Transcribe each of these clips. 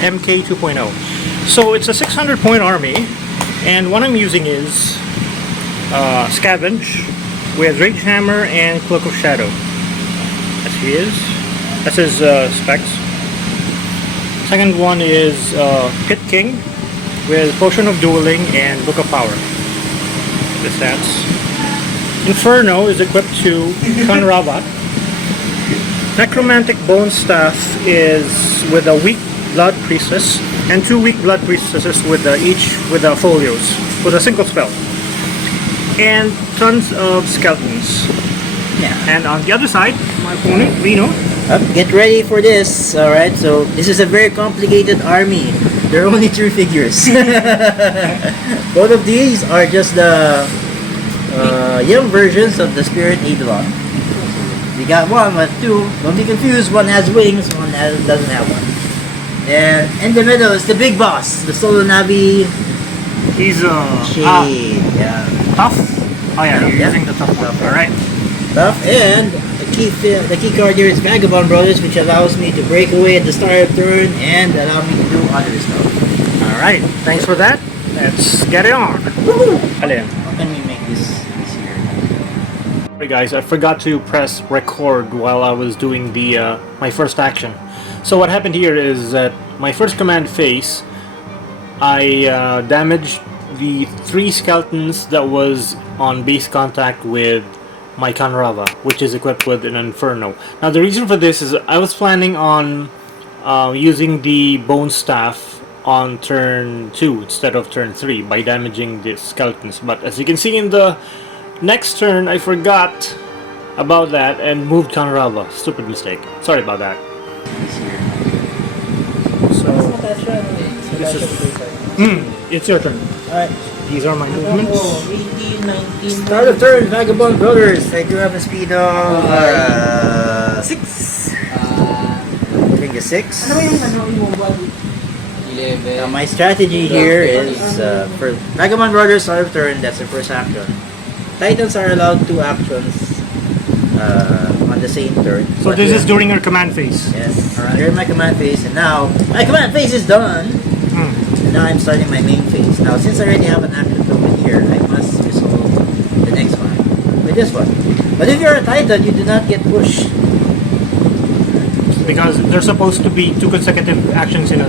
MK 2.0. So it's a 600 point army, and what I'm using is Scavenge with Rage Hammer and Cloak of Shadow. As he is. That's his specs. Second one is Pit King with Potion of Dueling and Book of Power. The stats. Inferno is equipped to Kanravat. Necromantic Bone Staff is with a weak Blood Priestess and 2 weak Blood Priestesses with each with folios with a single spell. And tons of skeletons. Yeah. And on the other side, my opponent, Reno. Get ready for this. Alright, so this is a very complicated army. There are only 3 figures. Both of these are just the young versions of the Spirit Eidolon. We got one, but 2. Don't be confused. One has wings, one doesn't have one. And in the middle is the big boss, the Solo Navi. He's Shade. Yeah. tough. Oh yeah, you're Yeah. using the tough one. Alright. Stuff. And the key card here is Vagabond Brothers, which allows me to break away at the start of turn and allow me to do other stuff. Alright, thanks for that. Let's get it on. Alin. How can we make this easier? Sorry guys, I forgot to press record while I was doing the my first action. So what happened here is that my first command phase, I damaged the 3 skeletons that was on base contact with my Kanrava, which is equipped with an Inferno. Now the reason for this is I was planning on using the Bone Staff on turn 2 instead of turn 3 by damaging the skeletons, but as you can see in the next turn I forgot about that and moved Kanrava. Stupid mistake. Sorry about that. Easier. So this is it's your turn. Alright. These are my movements. 18, 19. Start of turn, Vagabond Brothers. I do have a speed of 6. Moving to 6. 11. Now my strategy here is for Vagabond Brothers start of turn, that's the first action. Titans are allowed 2 actions on the same turn. So But this is then- during your command phase. Yes. During my command phase, and now my command phase is done. And now I'm starting my main phase. Now since I already have an action token here, I must resolve the next one with this one. But if you're a Titan, you do not get pushed. Because there's supposed to be 2 consecutive actions in a.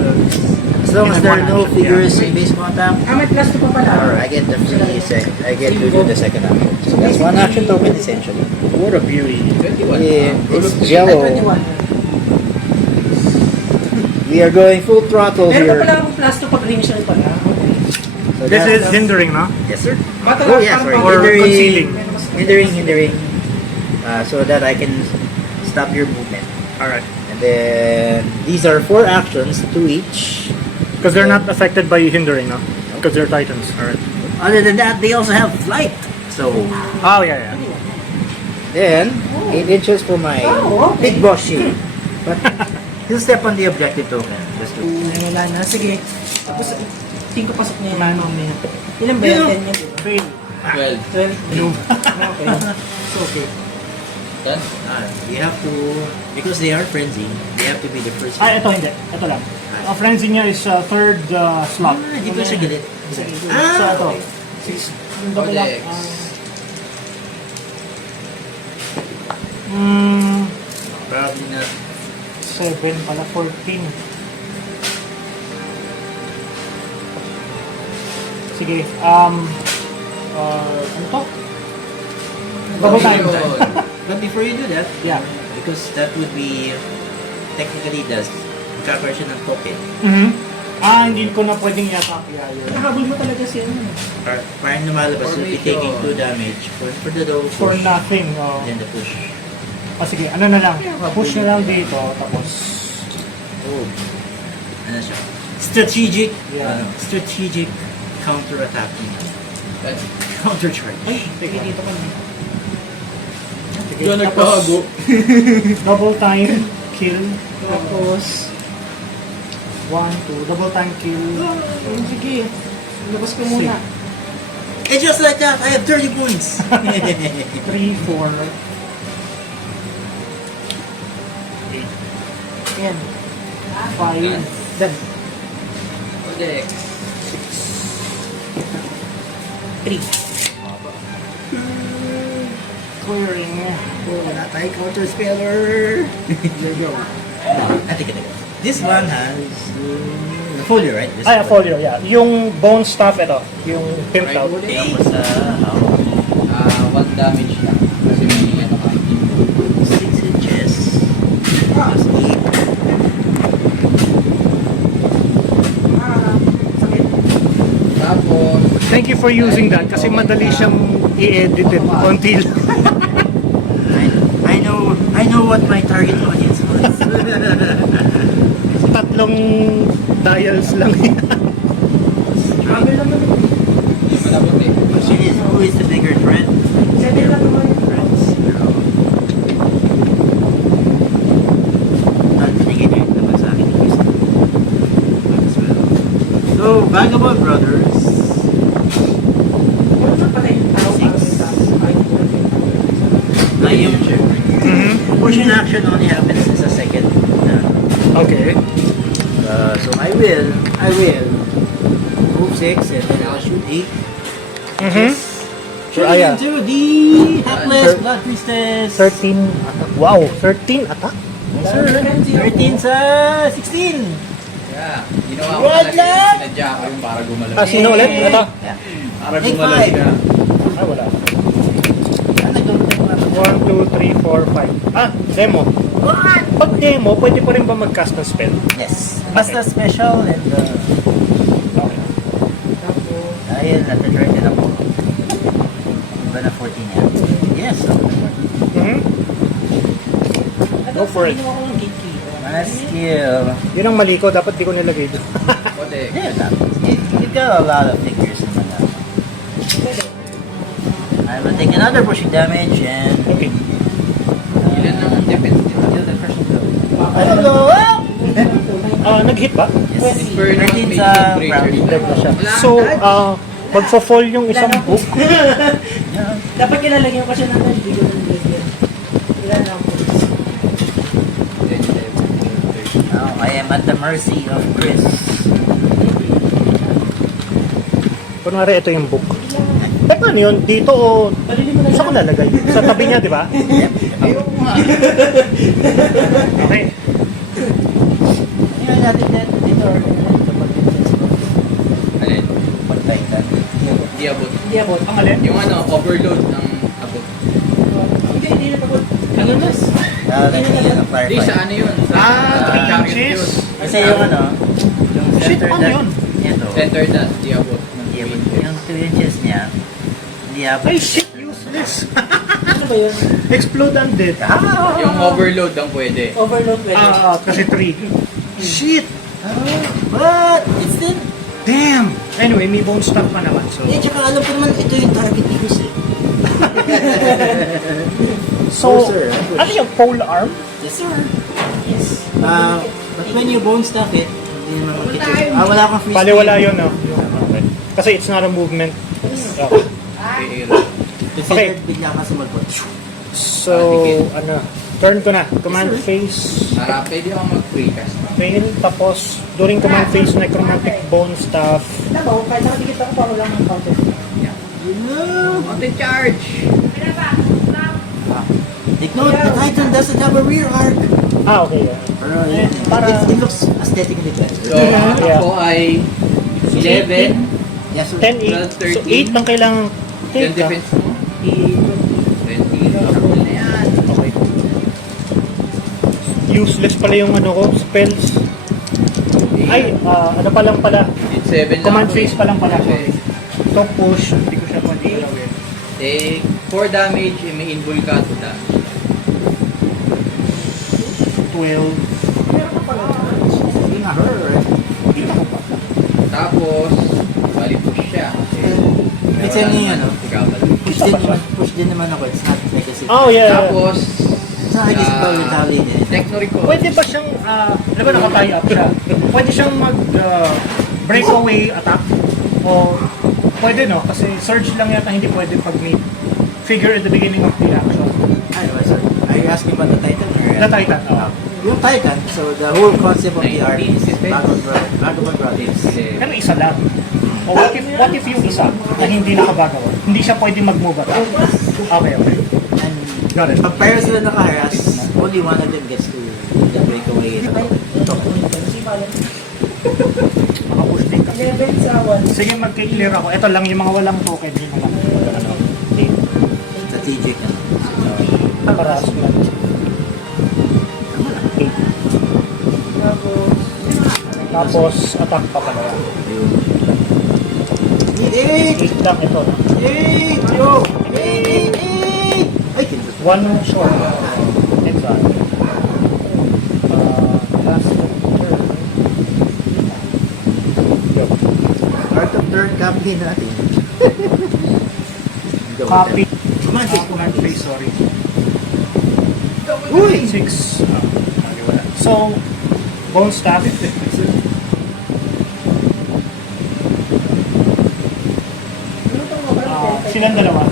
As long as In there are one no action, figures in base contact, Ah, may plus 2 pa pala. or I get the free I get to do the second action. So that's one action token essentially. What a beauty. 21. Yeah, it's Ay, jello. 21. We are going full throttle Meron pa here. pala akong plus 2 pag initial pala. Okay. So This is that's- hindering, no? Yes, sir. Bata Oh, lang, yeah, sorry. parang- Or concealing. Hindering. So that I can stop your movement. Alright. And then these are 4 actions, 2 each. Because they're not affected by hindering, no? Because they're titans. Alright. Other than that, they also have flight. So Oh, yeah, yeah. then 8 inches for my Oh, okay. big boss shield. But he'll step on the objective token. Just to Ay, wala na. Sige. Tapos, tingin ko pasok niya yan mamaya. Ilan ba yan? 10 yan? Fail. 12. 12? No. Okay. So, okay. Done? you have to, because they are frenzy, they have to be the first. Ah, ito hindi. Ito lang. Ang frenzy niya is 3rd slot. Dito siya gilid. So ito. okay. Yung double up. Codex. Probably not. 7 pala, 14. Sige, ano to? Double time. But before you do that, Yeah. because that would be technically the calculation ng token. Hindi ko na pwedeng i-attack. Yeah, you're right. Nakahabol mo talaga siya. Parang lumalabas, you'll be taking 2 damage for the double For push. nothing. Then the push. Sige, ano na lang. Push na lang dito, tapos... Oh. Ano siya? Strategic. Yeah. Strategic counter-attacking. Done. Counter-charge. Ay, sige dito ka na. Sige, Diyan tapos nagpahago. double time, kill. Tapos... 1, 2, double time kill. Sige. Labas ko muna. And just like that, I have 30 points. 3, 4, Yan. 5, Done. deck. 3. Clearing. Wala tayo counter speller. There you go. I think it. This one has folio, right? This Ay, one. folio, yeah. Yung bone stuff, ito. Yung pimped out. Tapos, 1 damage lang. Kasi may ano ka. 6 inches. Plus 8. Tapos, Thank you for using that kasi madali siyang i-edit it. Konti lang. I know what my target audience was. Tatlong dials lang yan. malabot eh. Question is, who is the bigger threat? 7 lang naman. Threat 0. Binigay niya yung naman sa akin. Might as well. So, Vagabond Brothers. Ano na pala yung tao? Ay, yung Mhm. portion action only happens sa second. Okay. So I will move 6 and then I'll shoot 8. Mhm. Shoot Aya. into the Hapless Blood Priestess. 13 attack. Wow, 13 attack? Yes, sir. 13 sa 16. Yeah. Ginawa ko What talaga. lang? Sinadya ko yung para gumalaw. Ah, sino ulit? Ito? Yeah. Para Take gumalaw 5. ka. Ay, wala. Ah, nag-double na ako. 1, 2, 3, 4, 5. Ah, demo. Pag demo, pwede pa rin ba mag-cast ng spell? Yes. Basta special and Okay. dahil nata-try din ako. Iba na 14 yan. Yes. So, Mhm. Go for it. my skill. Yun ang mali ko, dapat di ko nilagay doon. Kote. Yeah, you've got a lot of figures naman na. I will take another pushing damage and Okay. Ilan ang defense nito? deal the crushing blow. I don't know. Ah, nag-hit ba? Yes. Per 13 make sa yung creature. Brown. Dead na siya. Wala. So, magfo-fall yung isang book. Yeah. Dapat kinalagyan ko siya ng hindi ko ng blade. Ilan lang po. Now I am at the mercy of Chris. Kunwari, ito yung book. Eh, paano yun? Dito o... Saan ko lalagay? Sa tabi niya, di ba? Yep. Ayoko nga. Okay. Ano yung natin dito or dito pag-defense mo? Alin? Pag-titan. Di abot. Hindi abot. Ang alin? Yung ano, overload ng abot. Hindi na abot. Ano na? Let me Di, clarify. sa ano yun? Sa Ah, 3 chariot inches. yun. Kasi yung ano, yung Shit, center paano dot, yun? ito, Center dot, di abot. hindi abot. Yung 2 inches niya, hindi abot. Ay, shit! Useless! Ano ba yun? Explode undead. Yung overload ang pwede. Overload pwede. Kasi 3. Shit! But, it's still, Damn! Anyway, may bone stuff pa naman, so... eh, tsaka alam ko naman, ito yung target ni Chris eh. So, Oh, sir. ano yung pole arm? Yes, sir. Yes. But when you bone stuff it, hindi naman makikita. Wala kang free Baliwala spin. yun, no? Okay. Kasi it's not a movement. Okay. Okay. Considered Okay. bigla ka sumalpot. So, ano, turn ko na. Command phase, Para pwede akong mag-free cast. fail, tapos during command phase, necromantic bone stuff. Alam mo, kahit nakadikit ako, parang lang ng counter. Mountain charge! Take note, the Titan doesn't have a rear arc. Ah, okay. Yeah. Pero para- it looks aesthetically better. So, ako ay 11. Yes, sir. 10, 8. So, 8 lang kailangan Yung take. defense mo? 20. Sakto na yan. Okay. Useless pala yung ano ko, spells. Ay, ano pa lang pala. It's 7 lang. Command phase pa lang pala. Okay. To push, hindi ko siya pwede galawin. Take 4 damage, may invulca to damage. 12. Being a her. Tapos, bali push siya. It's any, ano, Tigabal. push din naman ako. It's not like a sit. Oh, yeah. Tapos, Sa akin is about retaliated. Techno Recall. Pwede ba siyang, di ba naka-tie up siya? Pwede siyang breakaway attack? O pwede no? Kasi surge lang yata hindi pwede pag may figure at the beginning of the action. Ano ba, sir? Are you asking about the Titan or? The Titan, Ah. Yung Titan, so the whole concept of the army is 19. vagabond brothers. Pero isa lang. O what if yung isa na hindi nakabagawa? Hindi siya pwede mag-move at okay. And Got it. pag pirates sila nakaharas, only one of them gets to break away. Makapush din kasi. 11 sa 1. Sige, mag-clear ako. Ito lang yung mga walang token. Yun na lang. Ano, Strategic. para sulat. Tapos, attack pa pala. Eight! 8 lang ito. No? Eight! Yo! Eight! Ay, kinto. One short. Exile. Last turn. Yo. Start of turn, copy natin. Copy. Command face, Command face, sorry. Uy! 6. Wala. So, bone staff. Silang dalawa.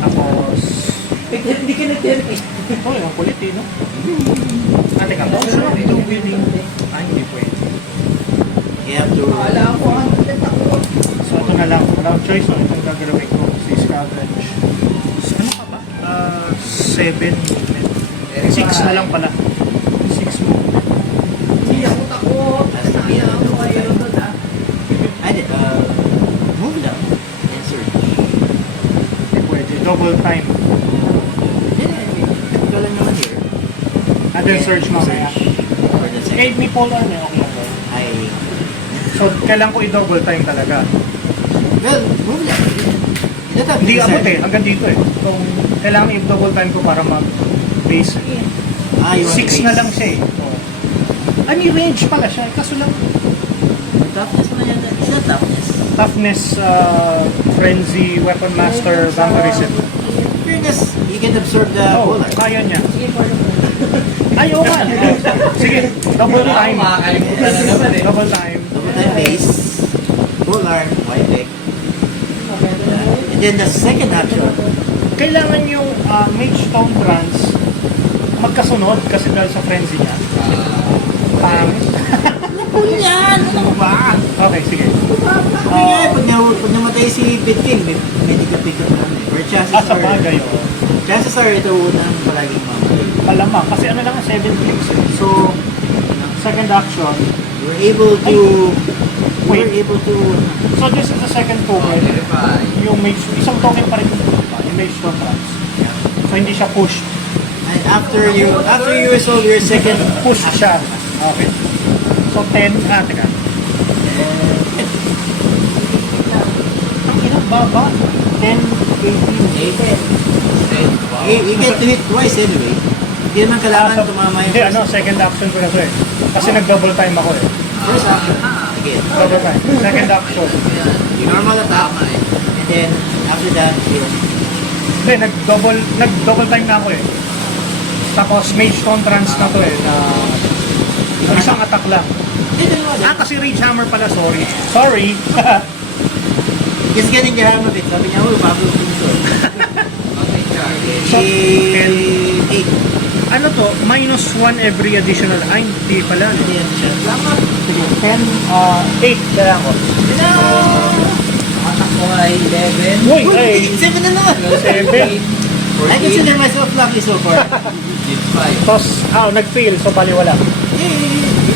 Tapos, Hindi ka nag-10 eh. oh, yung kulit eh, no? Teka, do willing. Hindi pwede. You have to... Wala ako ang ako. So, ito na lang. Wala akong choice, no? Itong gagawin ko. Si scavenge. So, ano ka ba? 7 movement. 6 na lang pala. 6 movement. Hindi ako takot. Hindi ako kayo doon ah. I did, move down and search. Hindi pwede. Double time. Ito lang naman here. And then search mamaya. For the second. Kahit may polar niya, okay lang. I... So, kailangan ko i-double time talaga. Well, move down. You don't have to Hindi abot decide. eh. Hanggang dito eh. So, kailangan i-double time ko para mag-base. Ah, you want 6 to na base. lang siya eh. So, ay, may range pala siya. Kaso lang, Toughness mo yan. Is that toughness? toughness, frenzy, weapon master, vampirism. Fairness, you can absorb the Oh, polar. kaya niya. Sige, follow mo. Ay, oo nga. Sige, double time. Makakalimutan na naman eh. Double time. Double time base. Polar, white deck. And then the second action. Kailangan yung mage stone trance magkasunod kasi dahil sa frenzy niya. Yan! Ano ba? Okay, sige. Kaya pag namatay si Bitkin, may pick up na eh. Or chances Sa bagay, oh. chances are ito unang palaging mamatay. Malamang. Kasi ano lang, 7 clicks. eh. So, second action. We're able to... Wait. We're able to... So, this is the second token. Yung mage, isang token pa rin yung mage stone trance. So, hindi siya push. And after you resolve your second Push siya. Okay. So, 10, teka. Ang ilang baba? 10, 18. You get to hit twice anyway. Hindi naman kailangan tumama yung Hindi, second action ko na to eh. Kasi nag-double time ako eh. first action. Again. Double time. Second action. Normal attack. And then, after that, you... Hindi, nag-double time na ako eh. Tapos mage stone trance na to eh. Na isang attack lang. Kasi rage hammer pala, sorry. Sorry! Just getting the hang of it. Sabi niya, oh, bago dito. So, 8. ano to? Minus 1 every additional. Ay, hindi pala. Hindi yan siya. Tama. Sige, 10, 8 kaya ako. Atak ko ay 11. Uy, Uy, ay, 7 na naman. 7. I consider myself lucky so far. 5. Tapos, nag-fail, so bali wala. You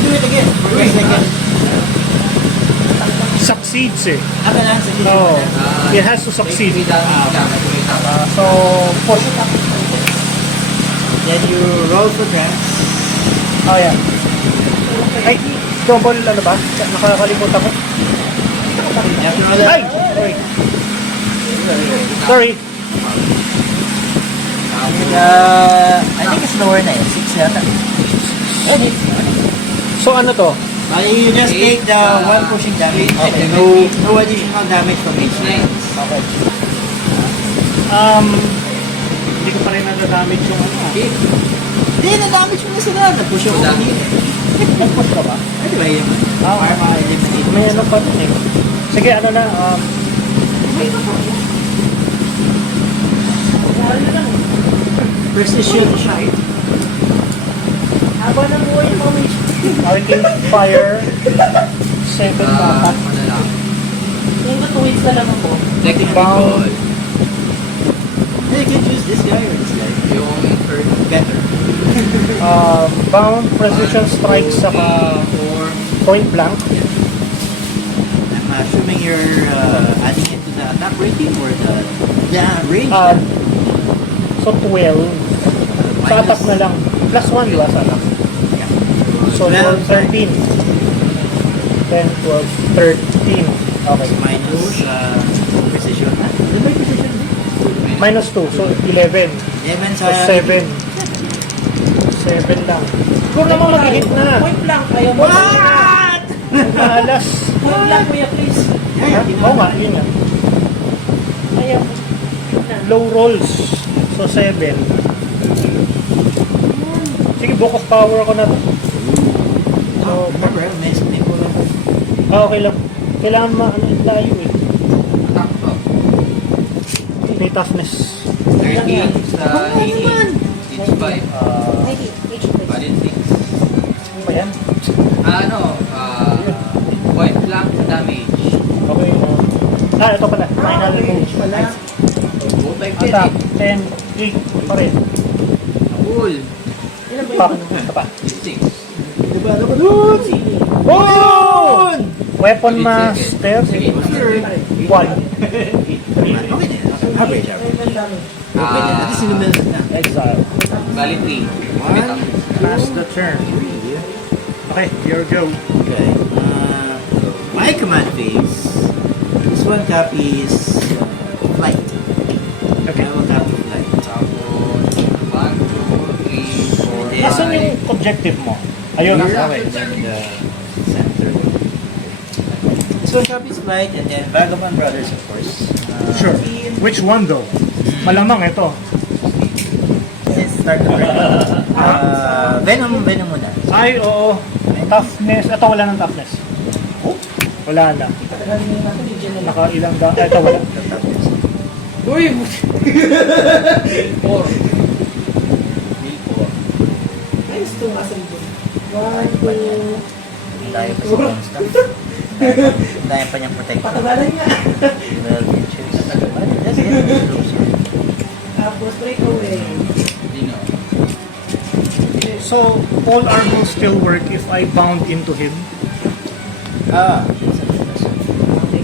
do it again. For a second. Succeeds eh. Aka lang sa dito. No, it has to succeed. So, push. Then you roll for grants. Oh, yeah. Ay, double ano ba? Nakakalimut ako. After all that, Ay! Sorry. Sorry. I think it's lower na eh. 6 yata. So, ano to? You just take the one pushing damage. Okay. No additional damage from each. Okay. Hindi ko pa rin nadadamage yung ano. Hindi, na-damage mo na sila. Nag-push ako kanina. Nag-push ka ba? Anyway, para ma-eliminate. May ano pa rin eh. Sige, ano na. Precision shot. Haba ng buhay ng mga Arcane Fire, 7 dapat. Ano lang. Yung ko 2 weeks na lang ako. Technical. You can choose this guy or this guy. Yung first Better. Bound, Precision Strike, saka or Point Blank. I'm assuming you're adding it to the attack rating or the range. So 12. Sa attack na lang. Plus 1, di ba sa attack? Yeah. So 12, 13. 10, 12, 13. Okay. Minus precision. Ano ba yung precision? Minus 2, so 11. 11 So sa... 7. 7 lang. Kung naman mag-hit na. Point blank kayo. What? Alas. Point blank, kuya, please. Oo nga, yun nga. Ayaw. Low rolls. So 7. Sige, book of power ko na to. So, remember, may kulang. Okay lang. Kailangan layo eh. attack to. May toughness. 13 sa 18. It's 5. Valid 6. Ano ba yan? Ano? Point blank damage. Okay. Ito pala. Final move. Go type Attack. 10. 10, 8 pa rin. Cool. Pop. Ito pa. 6. Diba? Ano ba doon? Boom! Weapon Master. Sige. 1. Okay na yun. Average, average. Okay na. At least sinumunod na. Exile. Valid 3. Pass the turn. Okay, your go. Okay. My command phase. This one copies flight. Okay. I will copy flight. Tapos 1, 2, 3, 4. Nasaan yung objective mo? Ayun. Here, Okay. and then the center. This one copies flight, and then Vagabond Brothers, of course. Sure. Which one though? Malamang ito. Let's start the turn. Venom muna. Ay, oo. Toughness. Ito wala ng toughness. Oh, Wala na. Nakailang da... Ito wala. the toughness. Uy! 4. Ayos to, asan dun? 1, 2, Ang tayo pa sa monster. Ang tayo pa niyang protect. patagalan nga. Well, features. Let's get closer. Tapos break away. Dino. So, pole arm will still work if I bound into him.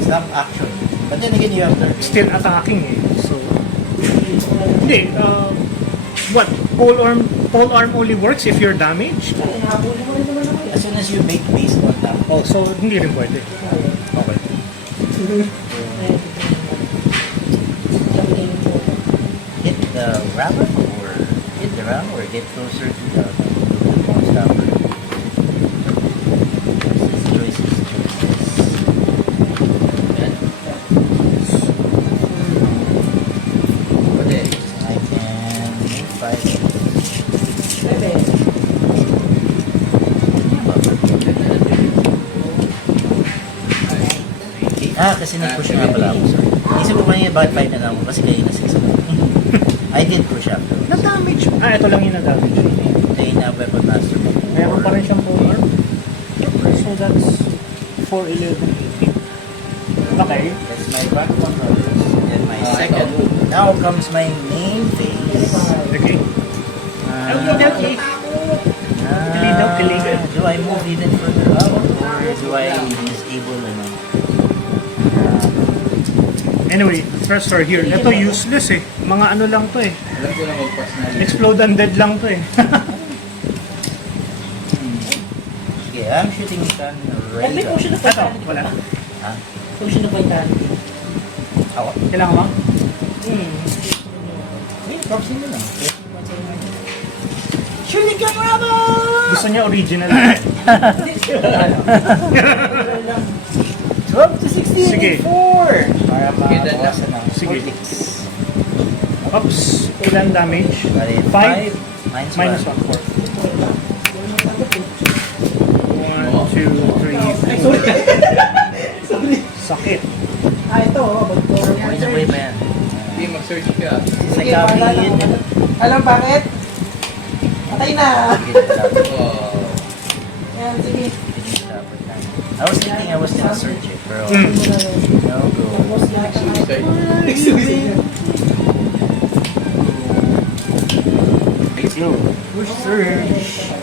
Stop action. But then again, you have to... Still attacking eh. So, hindi. What? Pole arm only works if you're damaged? Kaya nahabulin mo rin naman ako. As soon as you make base on that, Oh, so hindi rin pwede. Okay. hit the rammer or get closer to the stopper. Choices. Pwede. I can make 5. Kasi nag-push nga pala ako, sorry. Isip ko kanina bakit 5 na lang ako kasi kayo na 6 ako. I did push up though. Na-damage. Ito lang yung na-damage. Tayo na weapon master mo. Meron pa rin siyang pole arm. So that's 4, 11, 18. Okay. That's my back one brothers. And my second. ito. Now comes my main phase. Okay. Do I move even further up or do I disable Anyway, first are here. Ito useless eh. Mga ano lang to eh. Alam ko lang mag-personal. Explode undead lang to eh. Okay, I'm shooting gun At may right potion of Ito, vitality. wala. Ha? Potion of vitality. Ako? Kailangan ba? Wait, proxy mo lang. Shooting gun rubber! Gusto niya original. 12 to 16 Sige. 4! Para mabawasan ng Sige. 46. Oops. Ilan damage? 5 5 minus minus 1. 1, 4. 1, 2, 3, 4. Sorry. Sakit. Ito, Buhay na buhay pa yan. Hindi, mag-search ka. It's like copy in Alam bakit? Patay na. Oh. Yan, sige. I was thinking I was gonna search it, pero Mm. no go. Tapos lahat ng Suicide. Let's go. Push search.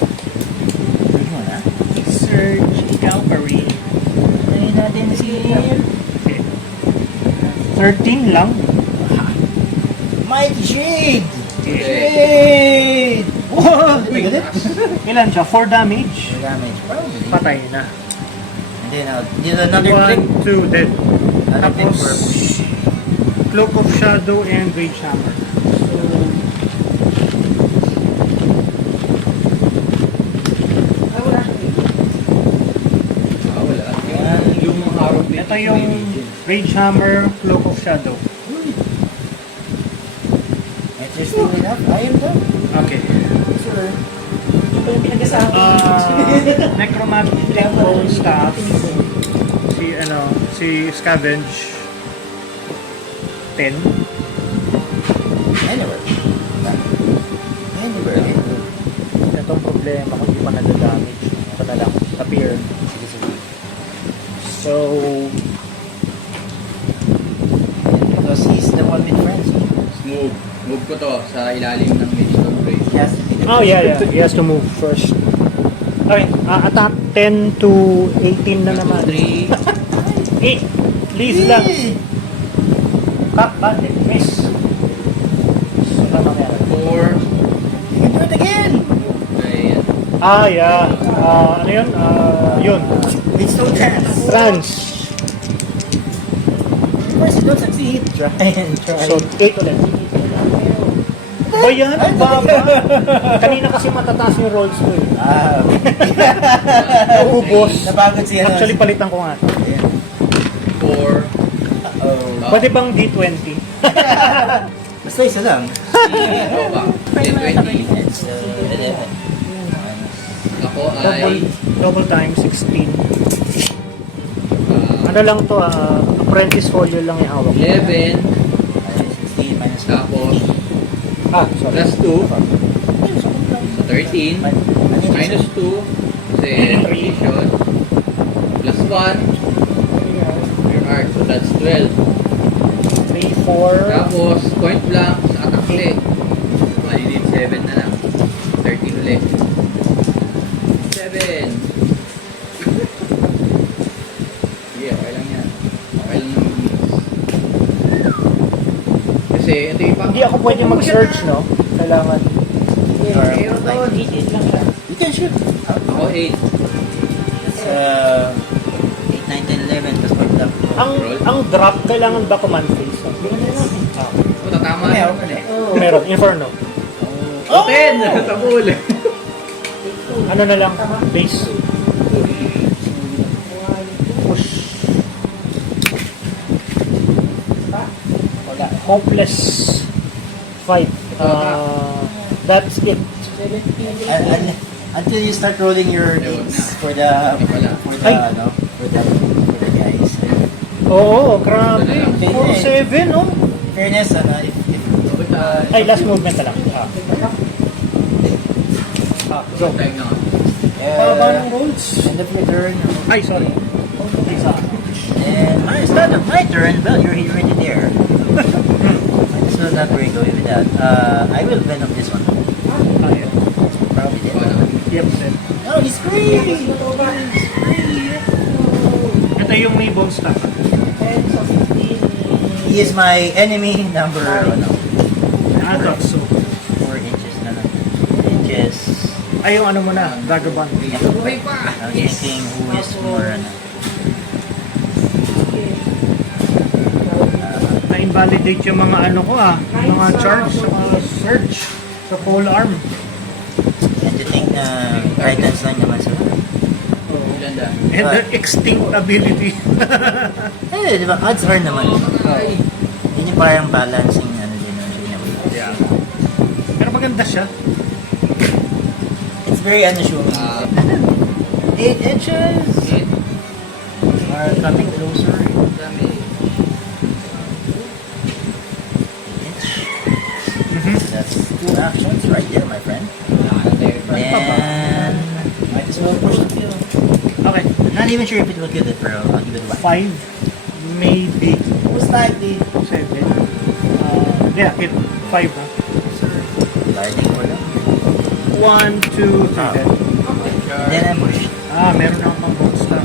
Search mo na. Search Calvary. Ano natin si 13 lang. Mighty Shade! Okay. Shade! Wow! May galit? Ilan siya? 4 damage. May damage. Probably. Patay na. And then, another click. 1, 2, dead. Another click Tapos, for a push. Cloak of Shadow and Rage Hammer. Ay, wala siya. Ah, wala. Yung harap din. Ito yung Rage Hammer, Cloak of Shadow. Interesting enough, I am done. Okay. Sir. Ito pa yung pinag-asahan ko. Necromantic Bone Staff. Si Scavenge. 10. Anywhere. Anywhere. Itong problema kung di pa nadadamage. Ito na lang. Appear. Sige, sige. So, Because he's the one with friends. Move. Move ko to sa ilalim ng Midstone Bridge. Yes. oh yeah. He has to move first. Okay, attack 10 to 18 na naman. 3. Please lang. Tap, bandit, miss. So, tama yan. 4. You can do it again! Ayan. Yeah. Ano yun? Yun. It's so tense. Trans. Of course, you don't succeed. Try and try. So, 8 ulit. Ba yan? Baba. Kanina kasi matataas yung rolls ko eh. Naubos. Napagod siya. Actually, palitan ko nga. 4. Oh. Pwede bang D20? Basta isa lang. Ito ba? 10-20. It's 11. Ako ay Double time, 16. ah, Ano lang to, apprentice folio lang yung hawak. 11. 16 minus Tapos Sorry. plus 2. So 13. Minus 2. Kasi creation. Plus 1. Your art. So that's 12. 3, 4. Tapos point blank sa attack ulit. Malilin 7 na lang. 13 ulit. 7. Sige, okay lang yan. Okay lang naman mix. Kasi ito yung pang... Hindi ako pwede mag-search, no? Kailangan. Meron doon. 18 lang siya. You can shoot. Ako 8. It's 8, 9, 10, 11. Tapos pag lang. Ang drop, kailangan ba command phase? O, tatama. Meron, Inferno. Oh! 10! Tabul! Ano na lang? Base. Push. Wala. Hopeless fight. That's it. Until you start rolling your digs for the Ay. for the guys. Oo, grabe. 4-7, no? Fairness, if Ay, last movement na lang. Go. Time na. Baba ng rolls. end of your turn. Ay, sorry. And my start of my turn. Well, you're already there. I just will not worry going with that. I will venom this one. Ayun. Probably dead. Yep. Oh, he's free! Ito yung may bone stack. 10, so 15. He is my enemy number I thought so. 4 inches na lang. Inches. Ay, yung ano mo na, Vagabond. Buhay pa! I was thinking who is more Na-invalidate yung mga ano ko mga charge, mga search sa pole arm. and to think na Titans lang naman sila. Ilan daan? And the extinct ability. Eh, di ba? Odds are naman. Yun yung parang balancing ano din. Yeah. Pero maganda siya. It's very unassuming. 8 inches! 8. Are coming closer. Dami. Inch. So that's 2 actions right there, my friend. And might as well push the kill. Okay, not even sure if it will kill it, bro. I'll give it 1. 5, maybe Most likely. 7. Yeah, hit 5. Lighting for them. 1, 2, 3. Then ambush. Meron akong mga bone stuff.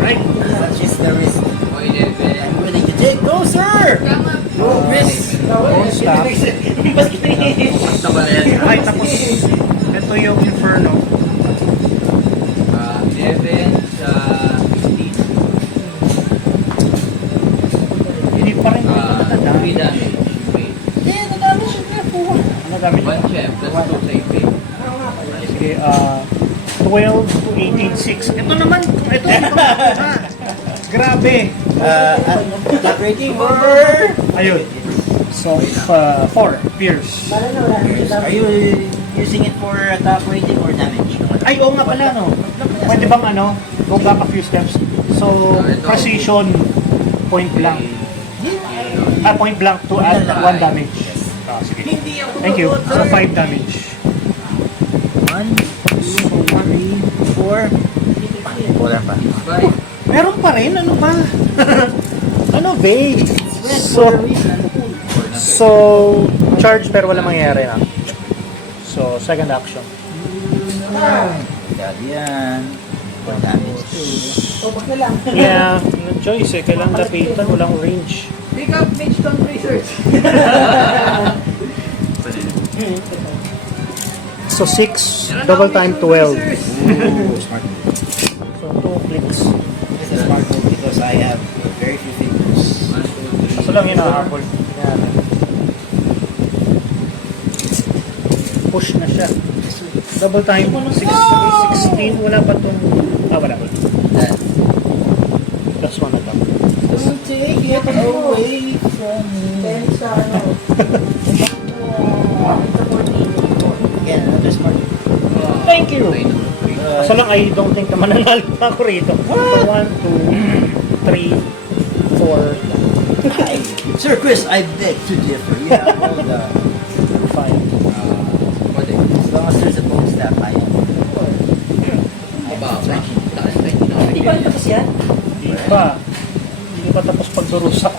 Right? That's just the risk O 11. I'm willing to take. Go, sir! Go, Chris! Bone stuff. Punta ba na yan? Ay, tapos ito yung Inferno. 11 sa 16. Hindi pa rin ito matanda. 3 damage. Wait. Yeah, nadami siya na po. Ano gamit mo? 1 chef plus 2 save pay. Sige, 12 to 18, 6. Ito naman, ito. Grabe. Top rating over! Ayun. So, 4, Pierce. Are you using it for top rating or damage? Ay, oo nga pala, no? Pwede bang ano, go back a few steps. So, precision, point blank. Point blank to add 1 damage. Sige. Thank you. So, 5 damage. 1, 2, 3, 4. Wala pa. Bye. Meron pa rin, ano ba? Ano, vague? So, charge pero wala mangyayari na. So, second action. Dali yan. 1 damage too. Yeah, no choice eh. Kailangan lapitan, walang range. Pick up Mage Stone Research. So, 6, double time 12. Ooh, smart move. So, 2 clicks. This is smart move because I have very few fingers. Kaso lang yun nakahabol. Yan. Push na siya. Double time. 16. Wala pa itong... wala. Plus 1 na lang. Don't take it away from me. Again, another smart move. Thank you! Kaso lang, I don't think na mananalo pa ako rito. So, 1, 2, 3, 4, Hi. Sir Chris, I beg to differ. You have all the... 5. As long as there's a bone staff, I am. Hindi pa rin tapos yan? Hindi pa. Hindi pa tapos pagdurusa.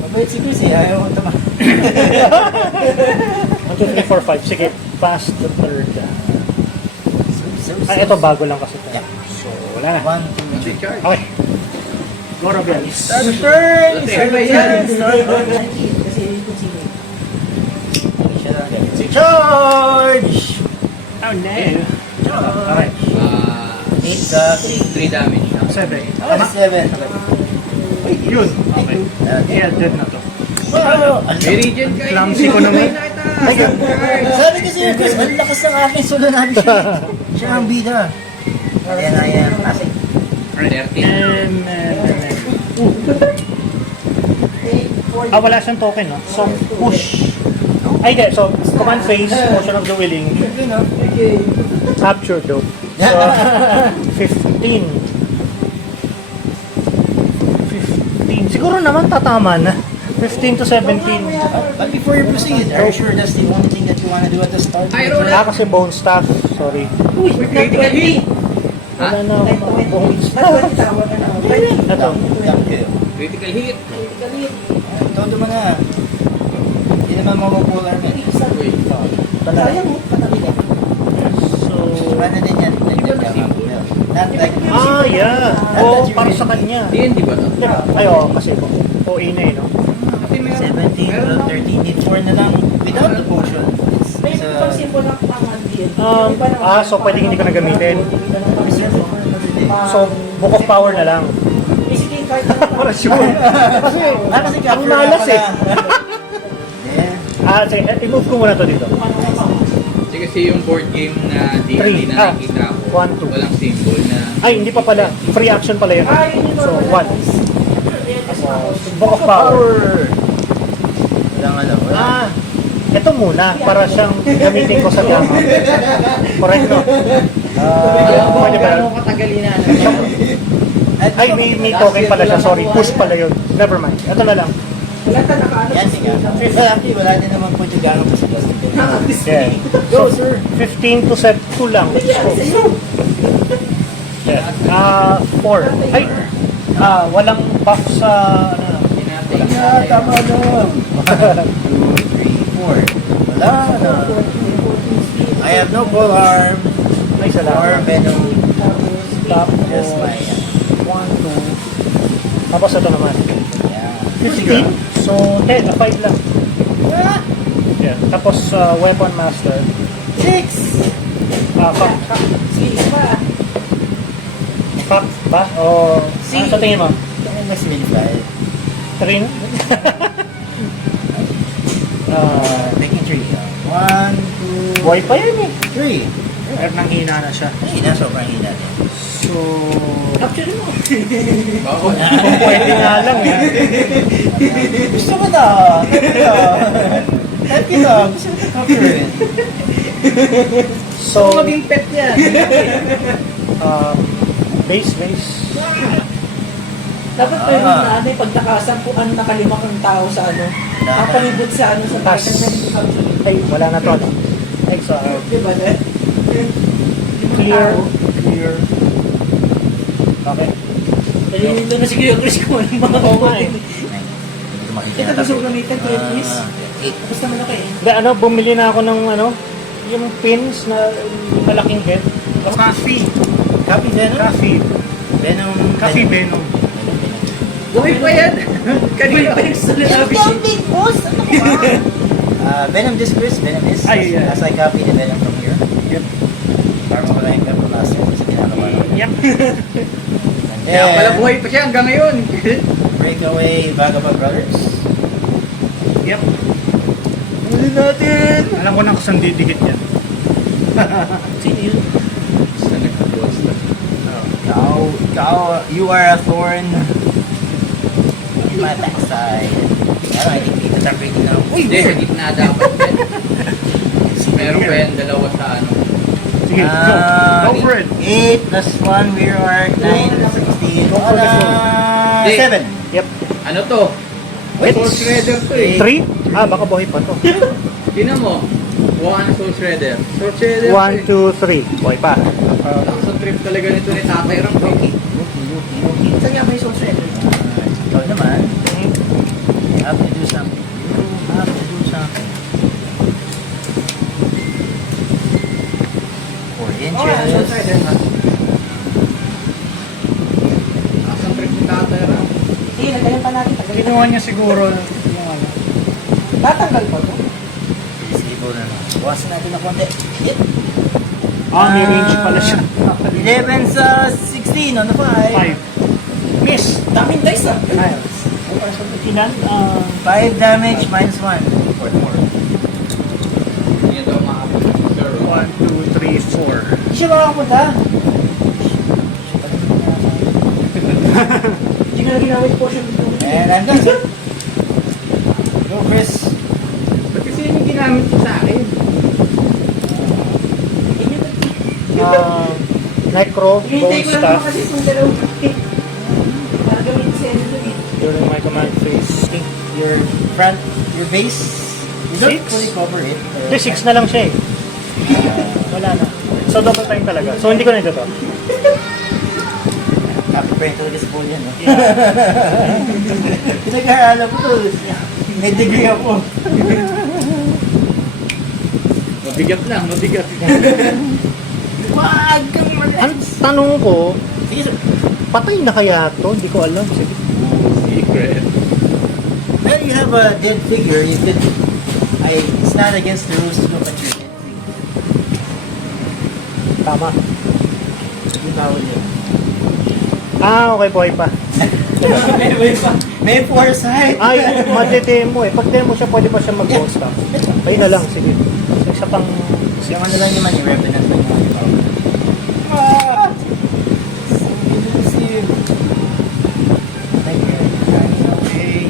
Mabait si Chris eh, ayaw ko tama. 1, 2, 3, 4, 5. Sige, past the third. Ay, ito bago lang kasi ito. So, wala na. 1, 2, 3. Okay. Go, Robialis. Start turn! Start turn! Kasi kung sino. Si Charge! Oh, no. Okay. 8 sa 3 damage. 7. Ah, 7. Yun. Okay. Yeah, dead na to. May regen kayo. Clumsy ko naman. Sabi kasi yun, Chris, ang lakas ng aking solo namin siya. Siya ang bida. Ayan. Passing. 13. Wala siyang token, no? So, push. Ay, hindi. So, command phase, motion of the willing. Capture, though. So, 15. Siguro naman tatama na. 15 to 17. But before you proceed, are you sure that's the only thing that you want to do at the start? Wala kasi bone staff. Sorry. Uy, Critical hit. Wala na ako mga bone staff. Ito. Dump kill. Critical hit. Todo mo na. Hindi naman mamupular mo. Wait. Sayang mo, katabi niya. So, Paano din yan? Not like... yeah. Oo, para sa kanya. D&D ba to? Diba? Ay, oo, kasi OA na eh, no? Kasi 17 to 13 need 4 na lang without the potion. May It's pang simple ng pang-andiyan. So pwedeng hindi ko na gamitin. So, book of power na lang. Basically, kahit Para sure. kasi Ang malas eh. Yeah. Sige, i-move ko muna to dito. Kasi yung board game na D&D Three. na nakikita ko, 1, 2. walang symbol na... Ay, hindi pa pala. Free action pala yun. So, 1. Book of power. Walang alam. Ito muna, para siyang gamitin ko sa gamma. Correct, no? Pwede ba yun? katagalina. Ay, may token pala siya. Sorry, push pala yun. Never mind. Ito na lang. Wala ka nakaano. Yan, sige. Well, actually, wala din naman po yung gano'ng kasigas. Yeah. Go, sir. 15 to set 2 lang. So, yeah. 4. Ay, walang buff sa, ano, Tama na. 1, 2, 3, 4. Wala na. I have no pole arm ay, or salamat. venom. Tapos, Just my, 1, 2. Tapos ito naman. yeah. 15? So, 10, 5 lang. Yeah. Tapos, weapon master. 6. Fuck ba? O, ano sa tingin mo? Mas minify. 3 na? Taking 3. 1, 2, Buhay pa yan eh. 3. Pero nang hina na siya. Hina, sobrang hina din. So, Capture mo. Bawal. kung pwede nga lang eh. Gusto mo na? Type kita. Gusto mo na capture. So, Maging pet yan. base. Dapat pa yung ano, pagtakasan kung ano nakalima kang tao sa ano. Kapalibot sa ano sa Tas. Titan. Pwede ko capture. Ay, wala na to. Ano? XR. Diba na? Clear. Okay. Nalilito na si Kuya Chris kung ano yung mga Oo nga eh. Ito gusto ko gamitin, Kuya Chris. 8. Tapos naman ako eh. Hindi, ano, bumili na ako ng ano, yung pins na malaking head. Coffee. Copy Venom? Coffee. Venom. Coffee Venom. Gawin pa yan! Kanina pa yung sulit na big boss! Ano ba? Venom Discris, Venom is. Ay, yeah. As I copy the Venom from here. Yep. Para mawala yung Venom last year kasi ginagawa naman. Yep. And Kaya pala then, buhay pa siya hanggang ngayon. Breakaway Vagabond Brothers. Yep. Huli natin! Alam ko na kung saan didikit yan. Sino yun? Sa nagkabuwas na. You are a thorn in my backside. I think dito sa pretty na. Uy! Hindi, sa gitna dapat yan. Meron pa yan dalawa sa ano. Sige, go for it. 8 plus 1, rear arc, 9, 16. Go for the phone. Hey. 7. Yep. Ano to? Soul Shredder to eh. 3? Baka buhay pa to. Tingnan mo. Buha na Soul Shredder. Soul Shredder 1, 2, 3. Buhay pa. Lakas ang trip talaga nito ni Tatay Ram. Saan nga ba yung soul shredder? Ikaw naman. You have to do something. You have to do something. 4 inches. Soul shredder nga. Lakas ang trip ni Tatay Ram. Sige, nagdayan pa natin. Kinuha niya siguro yung ano. Tatanggal pa to. Disable na. Buwasan natin ng konti. Hit. May range pala siya. 11 sa 16 on the 5. 5. Miss. Daming dice ah. Nice. Ilan? 5 damage minus 1. Hindi daw makapag. Sir, 1, 2, 3, 4. Hindi siya makakapunta. Hindi ko na ginamit portion dito. And I'm done, sir. Go, Chris. Ba't kasi yun yung ginamit ko sa akin? Necro, Hintay bone ko lang staff. naman kasi kung dalawa. Para gawin si ano dun eh. During my command phase. Your front, your base. You don't 6? fully cover it. Hindi, 6 na lang siya eh. Wala na. So, double time talaga. So, hindi ko na ito to. Happy prayer talaga sa phone yan, no? Pinag-aaralan ko to. May degree ako. Mabigat lang, mabigat. Wag kang Ang tanong ko, Sige, sir. patay na kaya to? Hindi ko alam. Sige. Secret. When you have a dead figure, you could... it's not against the rules to look at your dead figure. Tama. Hindi bawal yun. Okay, buhay pa. May foresight! Ay, madedemo eh. Pag demo siya, pwede pa siya mag-bone staff. Ayun na lang, sige. Isa pang... Yung ano lang naman yung revenant ng mga tao. Elusive. Okay.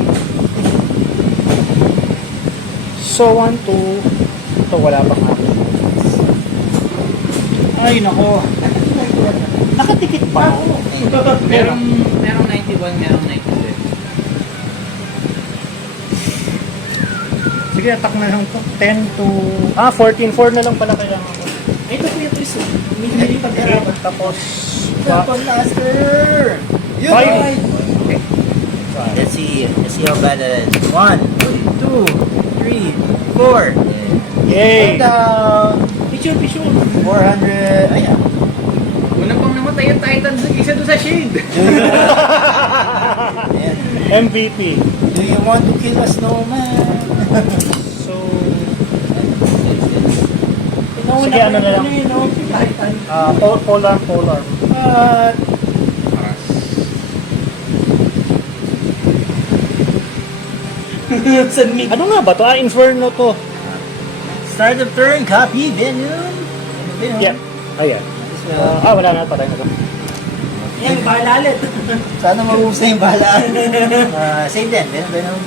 So, 1, 2... Ito, wala pang ako. Ay, nako. Nakatikit pa ako. Merong 91, merong 97. Sige, attack na lang to. 10 to... 14. 4 na lang pala kailangan ko. Ito Kuya Chris, oh. Hindi pag-arapan. Tapos... Master! Yun! Five. Let's see how bad that is. 1, 2, 3, 4. Yay! Down! Picture. 400. Ayan. Unang pang namatay yung Titan sa isa doon sa shield. Ayan. MVP. Do you want to kill a snowman? So... Inauna Sige, ano na lang. Titan. Polar. But... San Mig. Ano nga ba to? Inferno to. Start of turn, copy, Venom. Venom. Yeah. Ayan. Wala na. Patay na to. Yan, balalit. Sana mahusay yung bala. Same din, Venom.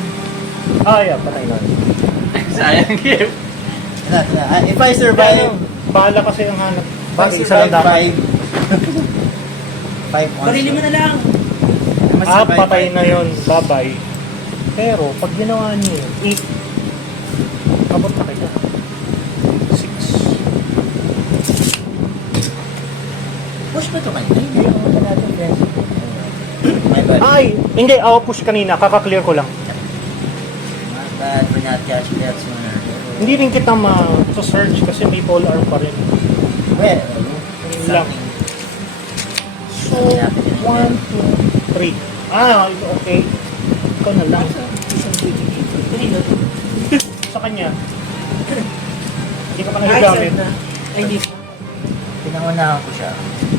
Yeah. Patay na. Sayang game. If I survive, Bahala kasi yung hanap. if I Bakit isa lang survive dapat? 5 months. Barili mo na lang. Patay na yun. Bye-bye. Pero, pag ginawa niyo yun, 8. Abot na kita. 6. Push ba ito kanina? Hindi ako natin, friends. My bad. Ay! Hindi, push kanina. Kaka-clear ko lang. My bad for not catching that sooner. Hindi rin kita ma-search kasi may pole arm pa rin. Well, Yun lang. So, 1, 2, 3. Okay. Ikaw na lang. Sa kanya. Hindi ka pa nagagamit. Ay, hindi pa. pinangunahan ko siya.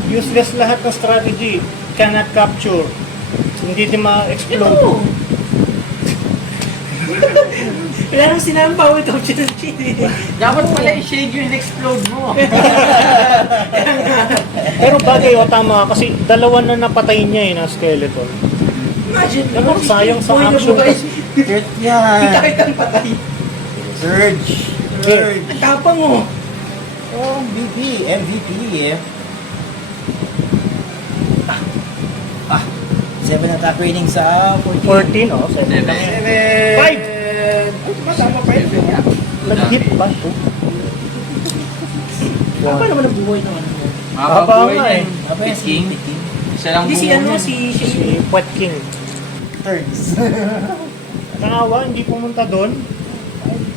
Useless lahat ng strategy. Cannot capture. Hindi din ma-explode. Ito! Wala nang sinampaw ito, Dapat pala i-shade yung explode mo. Pero bagay tama kasi dalawa na napatay niya na skeleton. Imagine, Ano, sayang sa buhay na action buhay. kasi. Dirt yan! Kahit ang patay. Surge! Surge! Ang tapang mo. Oh, MVP eh. 7 attack rating sa 14. 14, 7 lang yan. 5! Masama pa yun. Nag-hit ba ito? Apa naman ang buhay ng ano mo? Haba nga eh. Apa yan? King. Isa lang Hindi si buo ano, niyan. si Si Wet King. Turns. Naawa, hindi pumunta doon.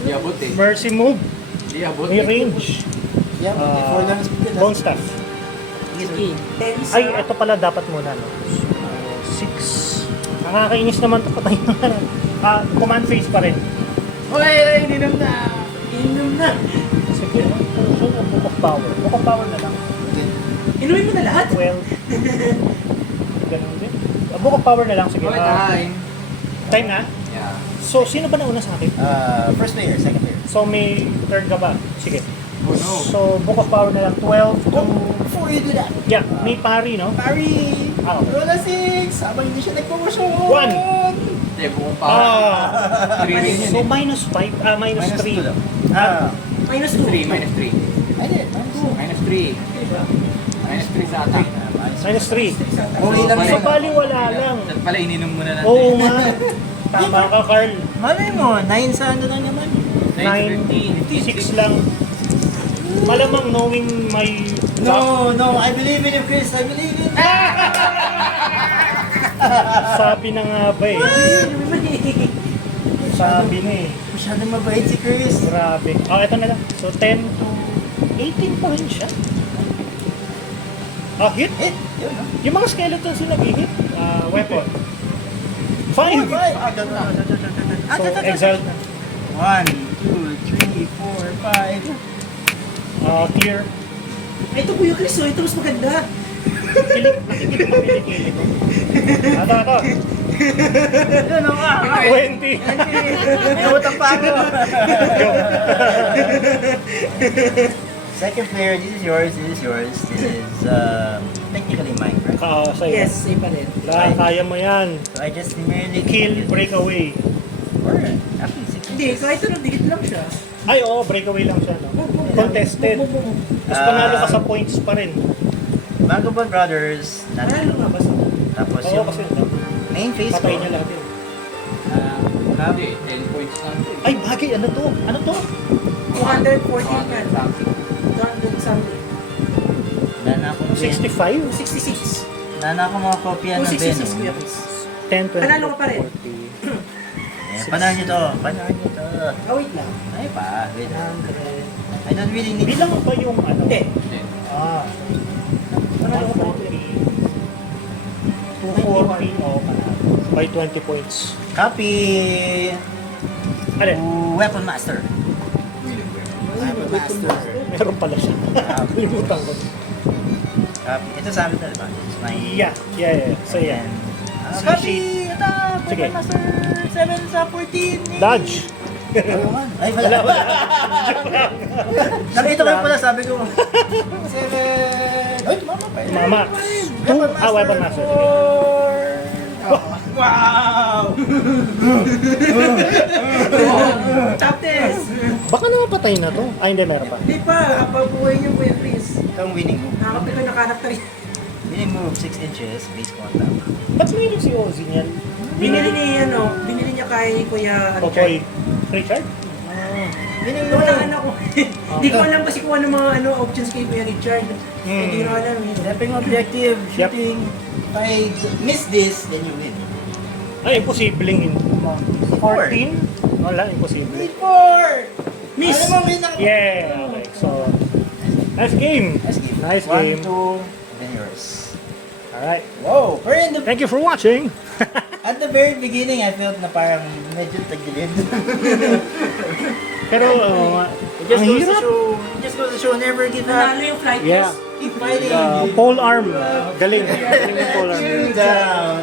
Di abot eh. Mercy move. Di abot May eh. range. Yeah, before lang speed. Bone staff. Tense. Ay, ito pala dapat muna, no? 6. Nakakainis naman ito, patay na nga. Command phase pa rin. Uy, ininom na. Inom na. Sige, puso o book of power? Book of power na lang. Inumin mo na lahat. 12. Ganun din. Book of power na lang, sige. Uy, time. Time na? Yeah. So, sino ba nauna sa akin? First player, second player. So, may turn ka ba? Sige. Oh no. So, book of power na lang. 12 to... Before you do that, Yeah, may pari, no? Parry! Ah, okay. Roll a 6! Habang hindi siya nagpumosyon! 1. Hindi, buong pa. Ah! 3 rin yun So, eh. minus 5, minus 3. 2 lang. Minus 2. 3, minus 3. I did, Minus 3. Minus 3 sa attack. Minus 3. Okay lang So, yun. bali wala lang. Dapat pala ininom mo na natin. Oo nga. Tama ka, Carl. Malay mo, 9 sa ano lang naman. 9, 6 lang. Malamang knowing my... No, I believe in you, Chris. I believe in you. Sabi na nga ba eh. Sabi na eh. Masyadong mabait si Chris. Grabe. Ito na lang. So, 10 to 18 pa rin siya. Hit. Hit! Yun, no? Yung mga skeletons yung nag-hit. Weapon. 5. So, exile na. 1, 2, 3, 4, 5. Clear. Ito Kuya Chris, oh, ito mas maganda. Kilik. Nakikita mo kilikili ko. Ito. Yun, ang 20. May utang pa ako. Second player, this is yours. This is technically mine, right? Sa'yo. Yes, same pa rin. Kaya mo yan. So I just merely Kill, breakaway. Or actually, Hindi, kahit ano, dikit lang siya. Ay, oo, breakaway lang siya. No? Contested. Tapos panalo ka sa points pa rin. Vagabond Brothers, Ano nga ba sa? tapos Oo, yung kasi main phase patay ko, niya lahat yun. Hindi, 10 points na ito. Ay, bagay. Ano to? Ano to? 214 yan. 200 something. 200 something. Nana ako ng 65? 266. Nana ako mga kopya ng 266 kuya Venom. Chris. 10, 20, Panalo ka pa rin. 40. Panahan nyo to. Panahan nyo to. Ah, wait lang. Ay pa. Wait. 100. I don't really need... Bilang ba yung ano? Hindi. Hindi. Ah, Panalo ka pa rin. 240 oh, by 20 points. Copy! Ano? Weapon Master. Weapon Master. Meron pala siya. Kalimutan ko. Copy. Ito sa amin na, diba? It's my... Yeah. So yeah. Copy! Ito! Sige. Weapon Master! 7 sa 14! Dodge! Ay, wala. Nakita ko yung pala, sabi ko. 7! Ay, tumama pa. Mama. 2? Weapon Master. Sige. Wow! Top test! Baka naman patay na to. Ay, hindi, meron pa. Hindi pa. Pabuhay niyo kuya Chris. Itong winning move. Nakakapit na nakarakter. Winning move, 6 inches, base contact. Ba't meron si Ozzy niyan? Binili niya kay Kuya Totoy. Richard? Winning Yung move! wala anak ko. Hindi ko alam kasi kung ano mga options kay Kuya Richard. Hindi ko alam eh. Stepping objective, shooting. If I miss this, then you win. Ay, imposibleng hindi. 14? Wala, imposible. 4! Miss! Ano mo, win ako? Yeah! Okay, so... Nice game! Nice game. Nice 1, game. 2, then yours. Alright. Whoa! We're in the... Thank you for watching! At the very beginning, I felt na parang medyo tagilid. Pero, It just ang goes to hirap. show, it just goes to show, never give up. Nanalo yung flight Yeah. test. Keep fighting. Pole arm. Galing. Galing yung pole arm. You down.